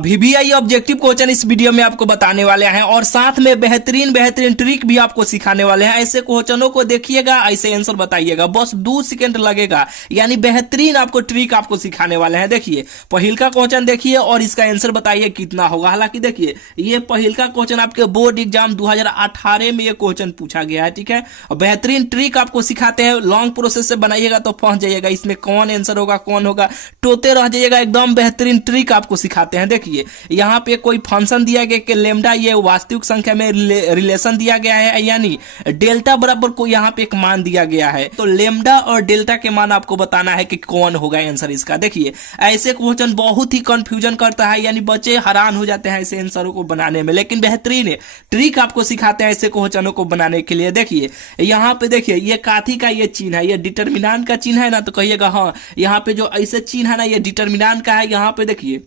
VBI objective question इस video में आपको बताने वाले हैं और साथ में बेहतरीन बेहतरीन ट्रिक भी आपको सिखाने वाले हैं। ऐसे क्वेश्चनों को देखिएगा, ऐसे आंसर बताइएगा, बस 2 सेकंड लगेगा। यानी बेहतरीन आपको ट्रिक आपको सिखाने वाले हैं। देखिए पहिलका क्वेश्चन देखिए और इसका आंसर बताइए कितना होगा। हालांकि देखिए ये पहिलका क्वेश्चन आपके बोर्ड एग्जाम 2018 में ये क्वेश्चन पूछा गया है, ठीक है। और बेहतरीन ट्रिक आपको सिखाते हैं, लॉन्ग प्रोसेस से बनाइएगा तो पहुंच जाइएगा। इसमें कौन आंसर होगा कौन होगा टोते रह जाइएगा। एकदम बेहतरीन ट्रिक आपको सिखाते हैं। देखिए यहाँ पे कोई फंक्शन दिया गया कि लेमडा ये वास्तविक संख्या में रिलेशन दिया गया है, यानी डेल्टा बराबर को यहाँ पे एक मान दिया गया है। तो लेमडा और डेल्टा के मान आपको बताना है कि कौन होगा आंसर इसका। देखिए ऐसे क्वेश्चन बहुत ही कंफ्यूजन करता है, यानी बच्चे हैरान हो जाते हैं ऐसे आंसरों को बनाने में, लेकिन बेहतरीन ट्रिक आपको सिखाते हैं ऐसे क्वेश्चनों को बनाने के लिए। देखिए यहाँ पे देखिए ये काथी का ये चिन्ह है, ये डिटर्मिनेंट का चिन्ह है ना, तो कहिएगा हाँ यहाँ पे जो ऐसे चिन्ह है ना ये डिटर्मिनेंट का है। यहाँ पे देखिए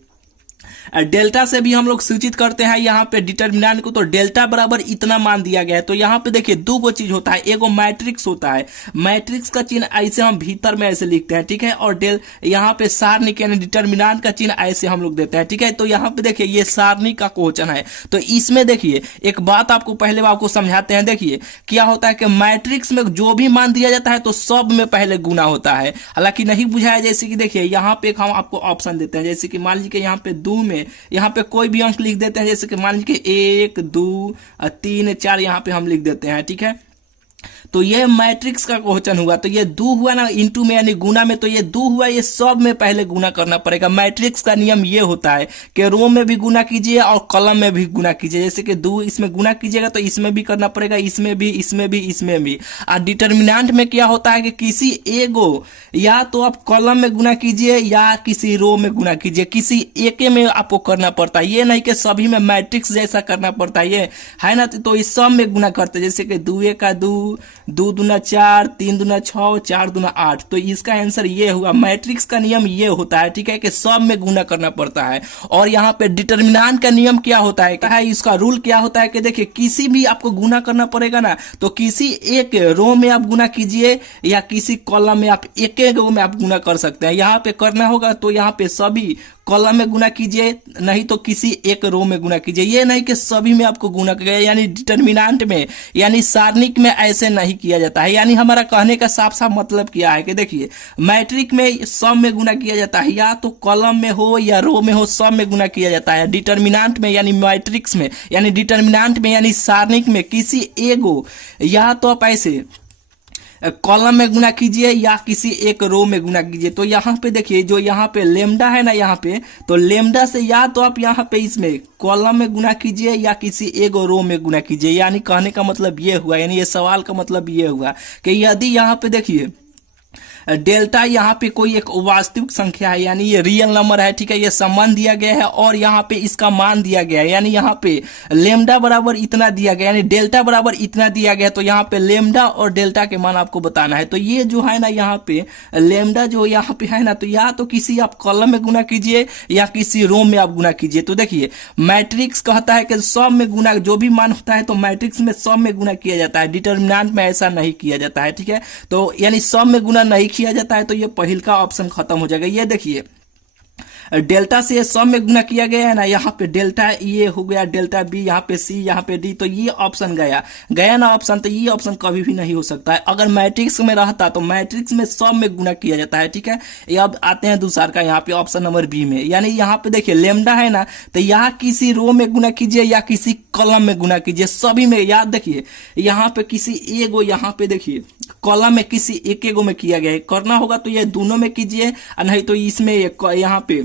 डेल्टा से भी हम लोग सूचित करते हैं यहाँ पे डिटर्मिनेंट को, तो डेल्टा बराबर इतना मान दिया गया है। तो यहाँ पे देखिए दो गो चीज होता है, एगो मैट्रिक्स होता है, मैट्रिक्स का चिन्ह ऐसे हम भीतर में ऐसे लिखते हैं, ठीक है। और यहाँ पे सारणी यानी डिटर्मिनेंट का चिन्ह ऐसे हम लोग देते हैं, ठीक है। तो यहाँ पे देखिए ये सारणी का क्वेश्चन है। तो इसमें देखिए एक बात आपको पहले आपको समझाते हैं। देखिए क्या होता है कि मैट्रिक्स में जो भी मान दिया जाता है तो सब में पहले गुना होता है। हालांकि नहीं बुझाया, जैसे कि देखिए यहाँ पे हम आपको ऑप्शन देते हैं, जैसे कि मान लीजिए यहाँ पे 2 में यहाँ पे कोई भी अंक लिख देते हैं, जैसे कि मान लीजिए 1 2 3 4 यहाँ पे हम लिख देते हैं, ठीक है। तो ये मैट्रिक्स का क्वेश्चन हुआ, तो ये 2 हुआ ना इनटू में यानी गुना में, तो ये 2 हुआ, ये सब में पहले गुना करना पड़ेगा। मैट्रिक्स का नियम ये होता है कि रो में भी गुना कीजिए और कॉलम में भी गुना कीजिए। जैसे कि 2 इसमें गुना कीजिएगा तो इसमें भी करना पड़ेगा, इसमें भी इसमें भी इसमें भी। और डिटर्मिनेंट में क्या होता है कि किसी एगो या तो आप कॉलम में गुना कीजिए या किसी रो में गुना कीजिए, किसी एक में आपको करना पड़ता है। ये नहीं कि सभी में मैट्रिक्स जैसा करना पड़ता है, ये है ना। तो इस सब में गुना करते हैं, जैसे कि 2 का 2 2 दूना 4 3 दूना 6 4 दूना 8। तो इसका आंसर ये हुआ। मैट्रिक्स का नियम ये होता है, ठीक है, कि सब में गुना करना पड़ता है। और यहाँ पे डिटर्मिनेंट का नियम क्या होता है, इसका रूल क्या होता है कि देखिए किसी भी आपको गुना करना पड़ेगा ना, तो किसी एक रो में आप गुना कीजिए या किसी कॉलम में आप एक रो में आप गुना कर सकते हैं। यहाँ पे करना होगा तो यहाँ पे सभी कॉलम में गुना कीजिए, नहीं तो किसी एक रो में गुना कीजिए। ये नहीं कि सभी में आपको गुना करेगा, यानी डिटर्मिनेंट में यानी सारणिक में ऐसे नहीं किया जाता है। यानी हमारा कहने का साफ साफ मतलब क्या है कि देखिए मैट्रिक में सब में गुना किया जाता है, या तो कॉलम में हो या रो में हो, सब में गुना किया जाता है। डिटर्मिनेंट में यानी मैट्रिक्स में यानी डिटर्मिनेंट में यानी सारणिक में किसी एगो या तो आप ऐसे कॉलम में गुना कीजिए या किसी एक रो में गुना कीजिए। तो यहाँ पे देखिए जो यहाँ पे लेमडा है ना, यहाँ पे तो लेमडा से या तो आप यहाँ पे इसमें कॉलम में गुना कीजिए या किसी एक रो में गुना कीजिए। यानी कहने का मतलब ये हुआ, यानी ये सवाल का मतलब ये हुआ कि यदि यहाँ पे देखिए डेल्टा यहाँ पे कोई एक वास्तविक संख्या है, यानी ये रियल नंबर है, ठीक है, ये संबंध दिया गया है और यहाँ पे इसका मान दिया गया है, यानी यहाँ पे लेमडा बराबर इतना दिया गया, यानी डेल्टा बराबर इतना दिया गया। तो यहाँ पे लेमडा और डेल्टा के मान आपको बताना है। तो ये जो है ना यहाँ पे लेमडा जो यहाँ पे है ना, तो या तो किसी आप कॉलम में गुना कीजिए या किसी रो में आप गुना कीजिए। तो देखिए मैट्रिक्स कहता है कि सब में गुना जो भी मान होता है तो मैट्रिक्स में सब में गुना किया जाता है, डिटर्मिनेंट में ऐसा नहीं किया जाता है, ठीक है। तो यानी सब में गुना नहीं किया जाता है, तो ये पहिल का ऑप्शन खत्म हो जाएगा। ये देखिए डेल्टा से सब में गुना किया गया है ना, यहाँ पे डेल्टा ये हो गया, डेल्टा बी, यहाँ पे सी, यहाँ पे डी, तो ये ऑप्शन गया ना ऑप्शन। तो ये ऑप्शन कभी भी नहीं हो सकता है। अगर मैट्रिक्स में रहता तो मैट्रिक्स में सब में गुना किया जाता है, ठीक है। ये अब आते हैं दूसरा का, यहाँ पे ऑप्शन नंबर बी में, यानी यहाँ पे देखिए लेमडा है ना, तो यहाँ किसी रो में गुना कीजिए या किसी कॉलम में गुना कीजिए, सभी में। याद देखिए यहाँ पे किसी एगो, यहाँ पे देखिए कॉलम में किसी एक एगो में किया गया है, करना होगा तो ये दोनों में कीजिए, नहीं तो इसमें यहाँ पे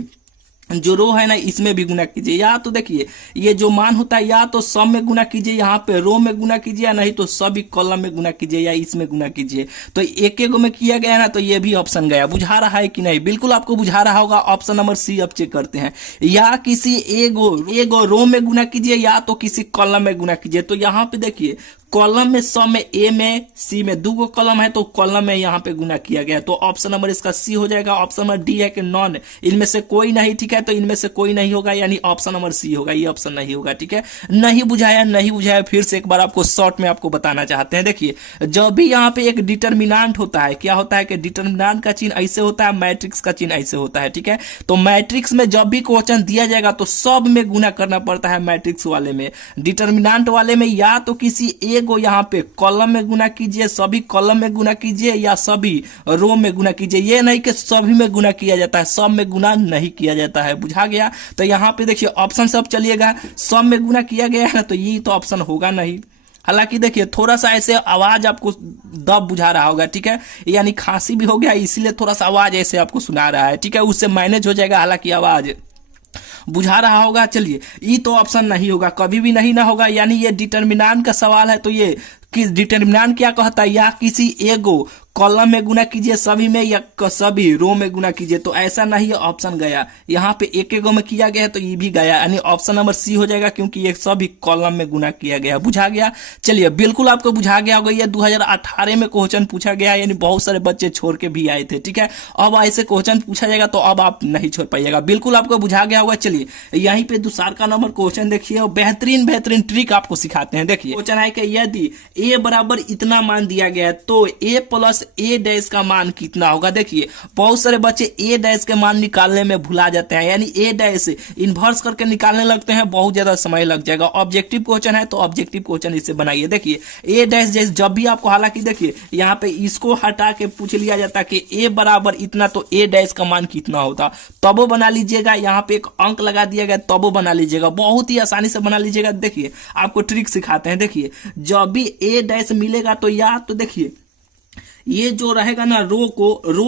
जो रो है ना इसमें भी गुना कीजिए। या तो देखिए ये जो मान होता है या तो सब में गुना कीजिए, यहाँ पे रो में गुना कीजिए, या नहीं तो सभी कॉलम में गुना कीजिए या इसमें गुना कीजिए। तो एक एक में किया गया ना, तो ये भी ऑप्शन गया। बुझा रहा है कि नहीं? बिल्कुल आपको बुझा रहा होगा। ऑप्शन नंबर सी अब चेक करते हैं। या किसी एगो रो में गुना कीजिए या तो किसी कॉलम में गुना कीजिए। तो यहाँ पे देखिए कॉलम में सब में ए में सी में दो कॉलम है तो कॉलम में यहाँ पे गुना किया गया, तो ऑप्शन नंबर इसका सी हो जाएगा। ऑप्शन नंबर डी है कि नॉन, इनमें से कोई नहीं, ठीक है, तो इनमें से कोई नहीं होगा, यानी ऑप्शन नंबर सी होगा, ये ऑप्शन नहीं होगा, ठीक है। नहीं बुझाया, फिर से एक बार आपको शॉर्ट में आपको बताना चाहते हैं। देखिए, जब भी यहाँ पे एक डिटर्मिनेंट होता है, क्या होता है कि डिटर्मिनेंट का चिन्ह ऐसे होता है, मैट्रिक्स का चिन्ह ऐसे होता है, ठीक है। तो मैट्रिक्स में जब भी क्वेश्चन दिया जाएगा तो सब में गुना करना पड़ता है। मैट्रिक्स वाले में, डिटर्मिनेंट वाले में या तो किसी एक को यहाँ पे कॉलम में गुना कीजिए, सभी कॉलम में गुना कीजिए, या सभी रो में गुना कीजिए। ये नहीं कि सभी में गुना किया जाता है, सब में गुना नहीं किया जाता है। बुझा गया? तो यहाँ पे देखिए ऑप्शन सब चलिएगा, सब में गुना किया गया है ना, तो ये तो ऑप्शन होगा नहीं। हालांकि देखिए थोड़ा सा ऐसे आवाज आपको दब बुझा रहा होगा, ठीक है, यानी खांसी भी हो गया, इसीलिए थोड़ा सा आवाज ऐसे आपको सुना रहा है, ठीक है, उससे मैनेज हो जाएगा। हालांकि आवाज बुझा रहा होगा। चलिए, ये तो ऑप्शन नहीं होगा, कभी भी नहीं ना होगा, यानी ये डिटर्मिनेंट का सवाल है, तो ये किस डिटर्मिनेंट क्या कहता है, या किसी एगो कॉलम में गुना कीजिए सभी में, या सभी रो में गुना कीजिए, तो ऐसा नहीं, ऑप्शन गया यहाँ पे एक एक में किया गया है तो ये भी गया, यानी ऑप्शन नंबर सी हो जाएगा, क्योंकि ये सभी कॉलम में गुना किया गया। बुझा गया? चलिए, बिल्कुल आपको बुझा गया होगा। ये 2018 में क्वेश्चन पूछा गया, यानी बहुत सारे बच्चे छोड़ के भी आए थे, ठीक है। अब ऐसे क्वेश्चन पूछा जाएगा तो अब आप नहीं छोड़ पाइएगा, बिल्कुल आपको बुझा गया होगा। चलिए, यहीं पे दूसरा का नंबर क्वेश्चन देखिए, और बेहतरीन ट्रिक आपको सिखाते हैं। देखिए, क्वेश्चन है कि यदि ए बराबर इतना मान दिया गया है तो ए प्लस ए डैश का मान कितना होगा। देखिए, बहुत सारे बच्चे ए डैश के मान निकालने में भुला जाते हैं, यानी ए डैश इन्वर्स करके निकालने लगते हैं, बहुत ज्यादा समय लग जाएगा। ऑब्जेक्टिव क्वेश्चन है तो ऑब्जेक्टिव क्वेश्चन इससे बनाइए। देखिए, ए डैश जैसे जब भी आपको, हालांकि देखिए यहाँ पे इसको हटा के पूछ लिया जाता कि ए बराबर इतना, तो ए डैश का मान कितना होता, तब बना लीजिएगा। यहाँ पे एक अंक लगा दिया गया, तब बना लीजिएगा, बहुत ही आसानी से बना लीजिएगा। देखिए, आपको ट्रिक सिखाते हैं। देखिए, जब भी ए डैश मिलेगा तो या तो देखिए ये जो रहेगा ना, रो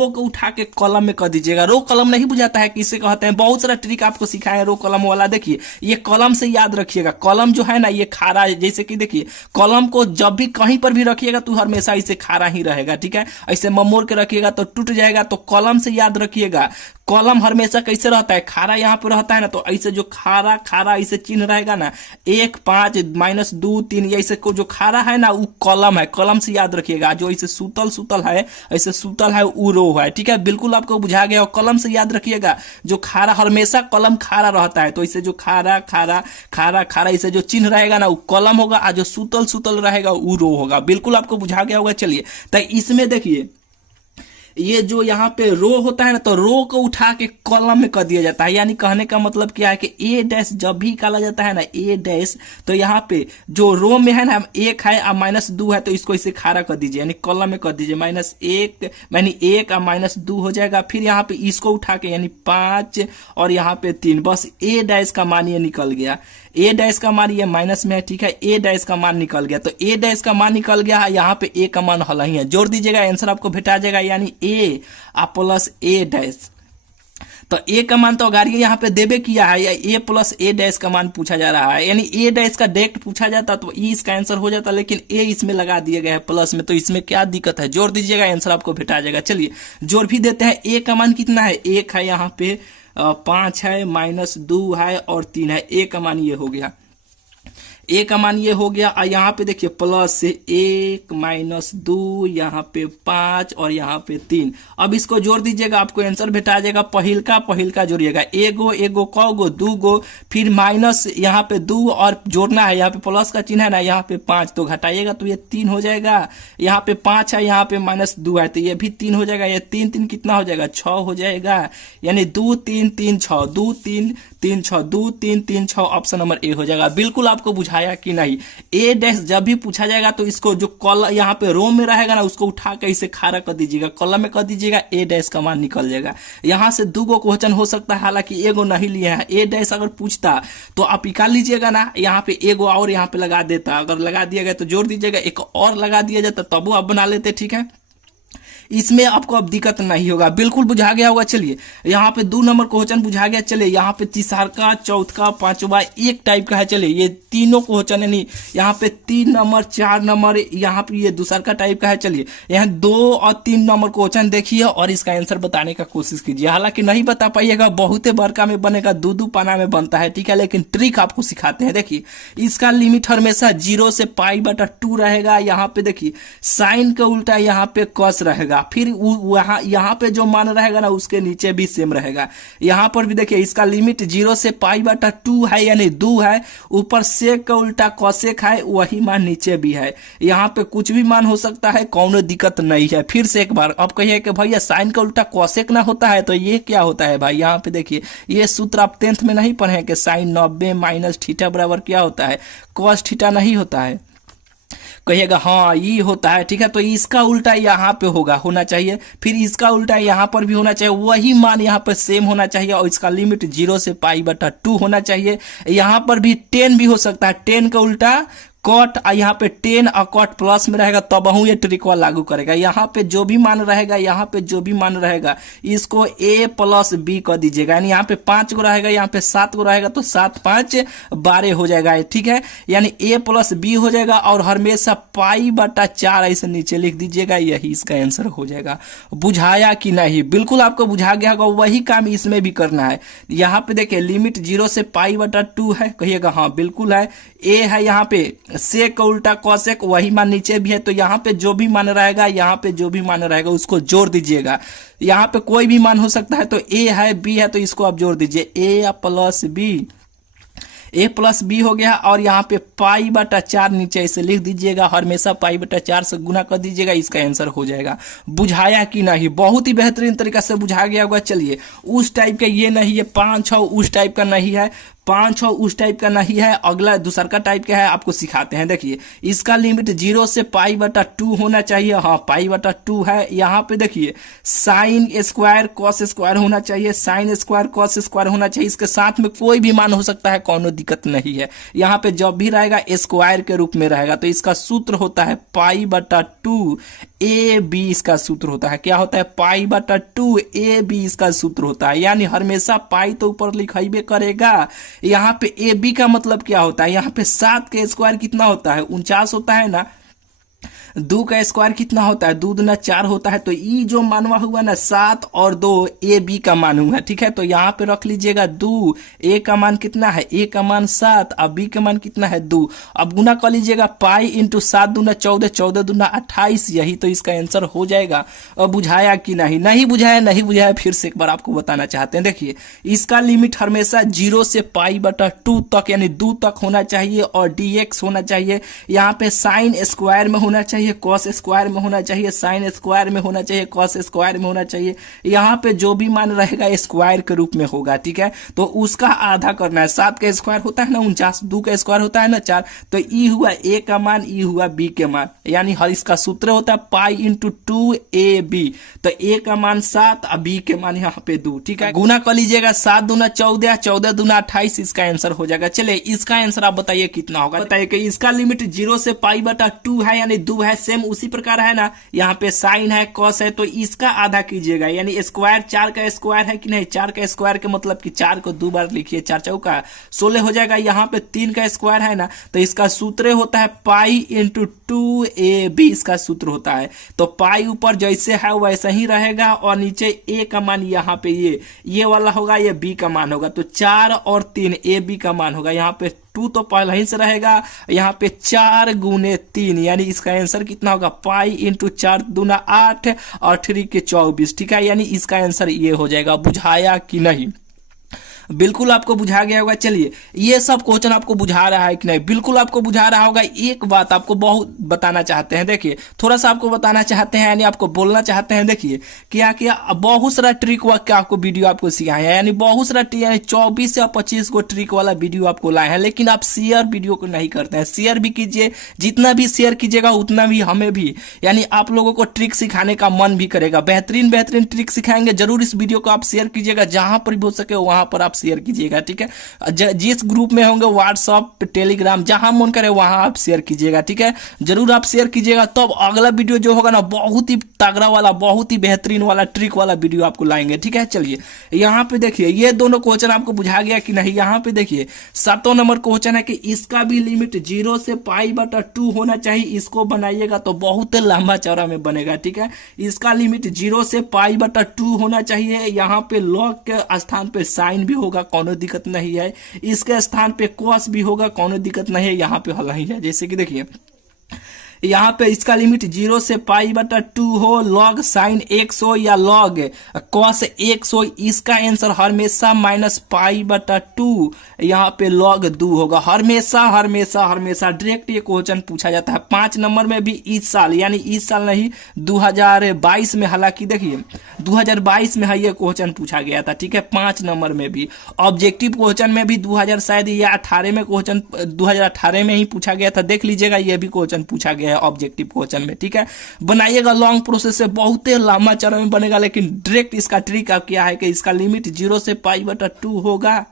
को उठा के कॉलम में कर दीजिएगा। रो कॉलम नहीं बुझाता है, किसे कहते हैं, बहुत सारा ट्रिक आपको सिखाए रो कॉलम वाला। देखिए, ये कॉलम से याद रखिएगा, कॉलम जो है ना ये खारा है, जैसे कि देखिए कॉलम को जब भी कहीं पर भी रखिएगा तो हमेशा इसे खारा ही रहेगा, ठीक है। ऐसे ममोड़ के रखिएगा तो टूट जाएगा, तो कॉलम से याद रखिएगा। कॉलम हमेशा कैसे रहता है, खारा यहाँ पे रहता है ना, तो ऐसे जो खारा ऐसे चिन्ह रहेगा ना, 1 5 -2 3, ऐसे को जो खारा है ना वो कॉलम है, कॉलम से याद रखिएगा। जो ऐसे सूतल है, ऐसे सूतल है वो रो है, ठीक है। बिल्कुल आपको बुझा गया, और कॉलम से याद रखिएगा। जो खारा, हमेशा कॉलम खारा रहता है, तो इसे जो खारा इसे जो चिन्ह रहेगा ना वो कॉलम होगा, और जो सूतल रहेगा वो रो होगा। बिल्कुल आपको बुझा गया होगा। चलिए, तो इसमें देखिए ये जो यहाँ पे रो होता है ना, तो रो को उठा के कॉलम में कर दिया जाता है। यानी कहने का मतलब क्या है कि ए डैश जब भी निकाला जाता है ना, ए डैश, तो यहाँ पे जो रो में है ना 1 है और -2 है, तो इसको इसे खारा कर दीजिए, यानी कॉलम में कर दीजिए। -1 यानी 1 और -2 हो जाएगा। फिर यहाँ पे इसको उठा के यानी 5 और यहाँ पे 3, बस ए डैश का मान ये निकल गया। ए डैश का मान ये माइनस में है, ठीक है। ए डैश का मान निकल गया, तो ए डैश का मान निकल गया, यहाँ पे ए का मान हल ही है, जोड़ दीजिएगा, आंसर आपको भेटा जाएगा, यानी ए प्लस ए डैश। तो ए का मान तो अगाड़ी यहाँ पे देवे किया है, या ए प्लस ए डैश का मान पूछा जा रहा है, यानी ए डैश का डायरेक्ट पूछा जाता तो ई इसका आंसर हो जाता, लेकिन ए इसमें लगा दिया गया है प्लस में, तो इसमें क्या दिक्कत है, जोड़ दीजिएगा, आंसर आपको भेटा जाएगा। चलिए जोड़ भी देते हैं। ए का मान कितना है, 1 है, यहाँ पे 5 है, -2 है और 3 है। ए का मान ये हो गया, ए का मान ये हो गया। और यहाँ पे देखिए प्लस से 1 -2, यहाँ पे 5 और यहाँ पे 3। अब इसको जोड़ दीजिएगा, आपको आंसर भेटा जाएगा। पहिलका जोड़िएगा, एगो कौगो, 2 गो, फिर माइनस यहाँ पे 2 और जोड़ना है, यहाँ पे प्लस का चिन्ह है ना, यहाँ पे 5, तो घटाइएगा तो ये 3 हो जाएगा। यहाँ पे 5 है, यहाँ पे -2 है, तो ये भी 3 हो जाएगा। ये 3 कितना हो जाएगा, 6 हो जाएगा, यानी 2 3 3 6, 2 3 3 6, 2 3 3 6, ऑप्शन नंबर ए हो जाएगा। बिल्कुल आपको बुझाया कि नहीं। ए डैश जब भी पूछा जाएगा तो इसको जो कॉलम यहाँ पे रो में रहेगा ना, उसको उठा के इसे खारा कर दीजिएगा, कॉलम में कर दीजिएगा, ए डैश का मान निकल जाएगा। यहाँ से 2 गो क्वेश्चन हो सकता है, हालांकि एगो नहीं लिया है। ए डैश अगर पूछता तो आप निकाल लीजिएगा ना, यहाँ पे एगो और यहाँ पे लगा देता, अगर लगा दिया गया तो जोड़ दीजिएगा, एक और लगा दिया जाता तब आप बना लेते, ठीक है। इसमें आपको अब दिक्कत नहीं होगा, बिल्कुल बुझा गया होगा। चलिए यहाँ पे 2 नंबर क्वेश्चन बुझा गया। चलिए यहाँ पे तीसरा, चौथा, पांचवा एक टाइप का है। चलिए ये तीनों क्वेश्चन यानी यहाँ पे 3 नंबर 4 नंबर, यहाँ पे ये दूसरा का टाइप का है। चलिए यहाँ 2 और 3 नंबर क्वेश्चन देखिए और इसका आंसर बताने का कोशिश कीजिए। हालांकि नहीं बता पाइएगा, बहुत बड़का में बनेगा, 2-2 पाना में बनता है, ठीक है, लेकिन ट्रिक आपको सिखाते हैं। देखिए इसका लिमिट हमेशा 0 से π/2 रहेगा। यहाँ पे देखिए साइन का उल्टा यहाँ पे कॉस रहेगा, फिर यहाँ पे जो मान रहेगा ना उसके नीचे भी सेम रहेगा। यहाँ पर भी देखिए इसका लिमिट 0 से π/2 है यानी 2 है, ऊपर सेक का उल्टा कॉसेक है, वही मान नीचे भी है। यहाँ पे कुछ भी मान हो सकता है, कौनो दिक्कत नहीं है। फिर से एक बार अब कहिए कि भैया साइन का उल्टा कॉसेक ना होता है तो ये क्या होता है भाई। यहाँ पे देखिए ये सूत्र आप 10th में नहीं पढ़े कि साइन 90 - थीटा बराबर क्या होता है, कॉस थीटा नहीं होता है। कहिएगा हाँ ये होता है, ठीक है, तो इसका उल्टा यहाँ पे होना चाहिए, फिर इसका उल्टा यहाँ पर भी होना चाहिए, वही मान यहाँ पर सेम होना चाहिए और इसका लिमिट 0 से π/2 होना चाहिए। यहाँ पर भी 10 भी हो सकता है, 10 का उल्टा कॉट, यहाँ पे 10 और कॉट प्लस में रहेगा तब ये ट्रिक लागू करेगा। यहाँ पे जो भी मान रहेगा, यहाँ पे जो भी मान रहेगा इसको a + b कर दीजिएगा, यानी यहाँ पे 5 को रहेगा, यहाँ पे 7 को रहेगा, तो 7 × 5 = 12 हो जाएगा, ठीक है, यानी a + b हो जाएगा और हमेशा π/4 ऐसे नीचे लिख दीजिएगा, यही इसका आंसर हो जाएगा। बुझाया कि नहीं, बिल्कुल आपको बुझा गया होगा, वही काम इसमें भी करना है। यहाँ पे देखिए लिमिट 0 से π/2 है, कहिएगा हाँ बिल्कुल है। a है यहाँ पे सेक का उल्टा कॉसेक, वही मान नीचे भी है, तो यहाँ पे जो भी मान रहेगा, यहाँ पे जो भी मान रहेगा उसको जोड़ दीजिएगा। यहाँ पे कोई भी मान हो सकता है, तो a है b है तो इसको आप जोड़ दीजिए, a + b हो गया और यहाँ पे π/4 नीचे ऐसे लिख दीजिएगा, हमेशा π/4 से गुना कर दीजिएगा, इसका आंसर हो जाएगा। बुझाया कि नहीं, बहुत ही बेहतरीन तरीका से बुझा गया होगा। चलिए उस टाइप का ये नहीं है, 5-6 उस टाइप का नहीं है, 5-6 उस टाइप का नहीं है, अगला दूसरा का टाइप का है, आपको सिखाते हैं। देखिए इसका लिमिट 0 से π/2 होना चाहिए, हाँ π/2 है। यहाँ पे देखिए साइन स्क्वायर कॉस स्क्वायर होना चाहिए, साइन स्क्वायर कॉस स्क्वायर होना चाहिए, इसके साथ में कोई भी मान हो सकता है, कोनो दिक्कत नहीं है। यहाँ पे जब भी रहेगा स्क्वायर के रूप में रहेगा, तो इसका सूत्र होता है π/2 AB, इसका सूत्र होता है, क्या होता है, π/2 AB इसका सूत्र होता है, यानी हमेशा पाई तो ऊपर लिखाइबे करेगा। यहाँ पे ए बी का मतलब क्या होता है, यहाँ पे 7 का स्क्वायर कितना होता है, 49 होता है ना, 2 का स्क्वायर कितना होता है, 2 दूना 4 होता है, तो ये जो मानवा हुआ ना 7 और 2 ए बी का मान हुआ, ठीक है, तो यहाँ पे रख लीजिएगा 2, ए का मान कितना है, ए का मान 7 और बी का मान कितना है 2। अब गुना कर लीजिएगा, π/7 दूना 14, 14 दूना 28, यही तो इसका आंसर हो जाएगा। अब बुझाया कि नहीं, नहीं बुझाया, फिर से एक बार आपको बताना चाहते हैं। देखिए इसका लिमिट हमेशा 0 से π/2 तक यानी 2 तक होना चाहिए और dx होना चाहिए। यहाँ पे साइन स्क्वायर में होना चाहिए, कॉस स्क्वायर में होना चाहिए, साइन स्क्वायर में होना चाहिए, कॉस स्क्वायर में होना चाहिए। यहाँ पे जो भी मान रहेगा स्क्वायर के रूप में होगा, ठीक है, तो उसका आधा करना है। 7 का स्क्वायर होता है ना 49, 2 का स्क्वायर होता है ना 4, तो ई हुआ ए का मान, ई हुआ बी के मान, यानी हर इसका सूत्र होता है π/2ab, तो ए का मान 7 और बी के मान यहाँ पे 2, ठीक है, गुना कर लीजिएगा, 7 दूना 14, 14 दूना 28, इसका आंसर हो जाएगा। चलिए इसका आंसर आप बताइए कितना होगा, बताइए कि इसका लिमिट 0 से π/2 है यानी 2 है, सेम उसी प्रकार है ना, यहाँ पे साइन है कॉस है, तो इसका आधा कीजिएगा, यानी स्क्वायर 4 का स्क्वायर है कि नहीं, 4 का स्क्वायर के मतलब कि 4 को 2 बार लिखिए, 4 चौका 16 हो जाएगा। यहाँ पे 3 का स्क्वायर है ना, तो इसका सूत्र होता है π/2ab, इसका सूत्र होता है, तो पाई ऊपर जैसे है वैसा ही रहेगा और नीचे ए का मान यहाँ पे ये वाला होगा, ये बी का मान होगा, तो 4 और 3 ए बी का मान होगा। यहाँ पे 2 तो पहले ही से रहेगा, यहाँ पे 4 × 3 यानी इसका आंसर कितना होगा, π/4 दूना 8 और 3 के 24, ठीक है, यानी इसका आंसर ये हो जाएगा। बुझाया कि नहीं, बिल्कुल आपको बुझा गया होगा। चलिए ये सब क्वेश्चन आपको बुझा रहा है कि नहीं, बिल्कुल आपको बुझा रहा होगा। एक बात आपको बहुत बताना चाहते हैं, देखिए थोड़ा सा आपको बताना चाहते हैं, यानी आपको बोलना चाहते हैं। देखिए क्या किया, बहुत सारा ट्रिक वर्क का आपको वीडियो आपको सिखाए हैं, यानी बहुत सारा 24 या 25 को ट्रिक वाला वीडियो आपको लाए हैं, लेकिन आप शेयर वीडियो को नहीं करते हैं। शेयर भी कीजिए, जितना भी शेयर कीजिएगा उतना भी हमें भी, यानी आप लोगों को ट्रिक सिखाने का मन भी करेगा। बेहतरीन ट्रिक सिखाएंगे, जरूर इस वीडियो को आप शेयर कीजिएगा, जहां पर भी हो सके वहां पर आप शेयर कीजिएगा, ठीक है। जिस ग्रुप में होंगे व्हाट्सअप टेलीग्राम जहां मन करे वहां आप शेयर कीजिएगा, ठीक है। जरूर आप शेयर कीजिएगा, तब अगला वीडियो जो होगा ना बहुत ही तगड़ा वाला, बहुत ही बेहतरीन वाला ट्रिक वाला वीडियो आपको लाएंगे, ठीक है। चलिए यहाँ पे देखिए ये दोनों क्वेश्चन आपको बुझा गया कि नहीं। यहाँ पे देखिए 7वां नंबर क्वेश्चन है कि इसका भी लिमिट 0 से π/2 होना चाहिए। इसको बनाइएगा तो बहुत लंबा चौड़ा में बनेगा, ठीक है। इसका लिमिट 0 से π/2 होना चाहिए। यहाँ पे लॉग के स्थान पे साइन भी होगा, कोनो दिक्कत नहीं है। इसके स्थान पे कॉस भी होगा, कोनो दिक्कत नहीं है। यहाँ पे हल नहीं है, जैसे कि देखिए यहाँ पे इसका लिमिट 0 से π/2 हो, लॉग साइन x हो या लॉग कॉस x हो। इसका आंसर हमेशा -π/2 यहाँ पे log 2 होगा। हमेशा हमेशा हमेशा डायरेक्ट ये क्वेश्चन पूछा जाता है। 5 नंबर में भी इस साल, यानी इस साल नहीं 2022 में, हालांकि देखिए 2022 में ये क्वेश्चन पूछा गया था, ठीक है। 5 नंबर में भी ऑब्जेक्टिव क्वेश्चन में भी 2018 में क्वेश्चन 2018 में ही पूछा गया था। देख लीजिएगा ये भी क्वेश्चन पूछा गया ऑब्जेक्टिव क्वेश्चन में, ठीक है। बनाइएगा, लॉन्ग प्रोसेस से बहुत ही लंबा चरण में बनेगा, लेकिन डायरेक्ट इसका ट्रिक अब क्या है कि इसका लिमिट 0 से π/2 होगा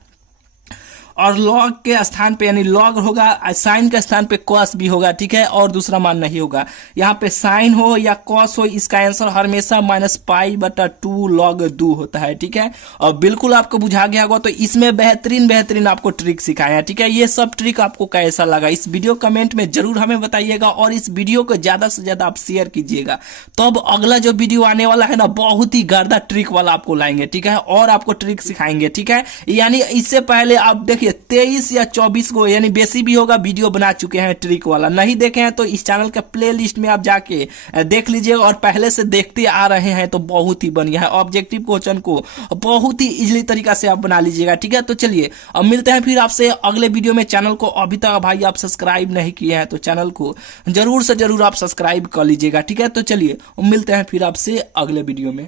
और लॉग के स्थान पे यानी लॉग होगा, साइन के स्थान पे कॉस भी होगा, ठीक है। और दूसरा मान नहीं होगा। यहाँ पे साइन हो या कॉस हो, इसका आंसर हमेशा -π/2 log 2 होता है, ठीक है। और बिल्कुल आपको बुझा गया होगा। तो इसमें बेहतरीन आपको ट्रिक सिखाया है, ठीक है। ये सब ट्रिक आपको कैसा लगा इस वीडियो कमेंट में जरूर हमें बताइएगा, और इस वीडियो को ज्यादा से ज्यादा आप शेयर कीजिएगा। तब अगला जो वीडियो आने वाला है ना बहुत ही गर्दा ट्रिक वाला आपको लाएंगे, ठीक है, और आपको ट्रिक सिखाएंगे, ठीक है। यानी इससे पहले आप देखिए 23 या 24 को, यानी बेसी भी होगा, वीडियो बना चुके हैं ट्रिक वाला। नहीं देखे हैं तो इस चैनल के प्ले लिस्ट में आप जाके देख लीजिए, और पहले से देखते आ रहे हैं तो बहुत ही बढ़िया है। ऑब्जेक्टिव क्वेश्चन को बहुत ही इजीली तरीका से आप बना लीजिएगा, ठीक है। तो चलिए अब मिलते हैं फिर आपसे अगले वीडियो में। चैनल को अभी तक भाई आप सब्सक्राइब नहीं किए हैं तो चैनल को जरूर से जरूर आप सब्सक्राइब कर लीजिएगा, ठीक है। तो चलिए मिलते हैं फिर आपसे अगले वीडियो में।